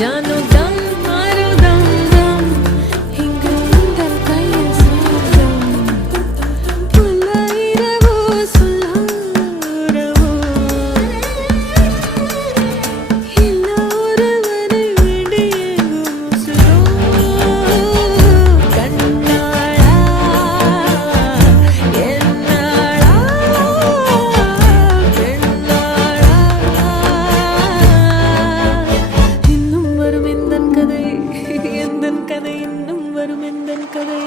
Ya know. வருமெந்தன் கதை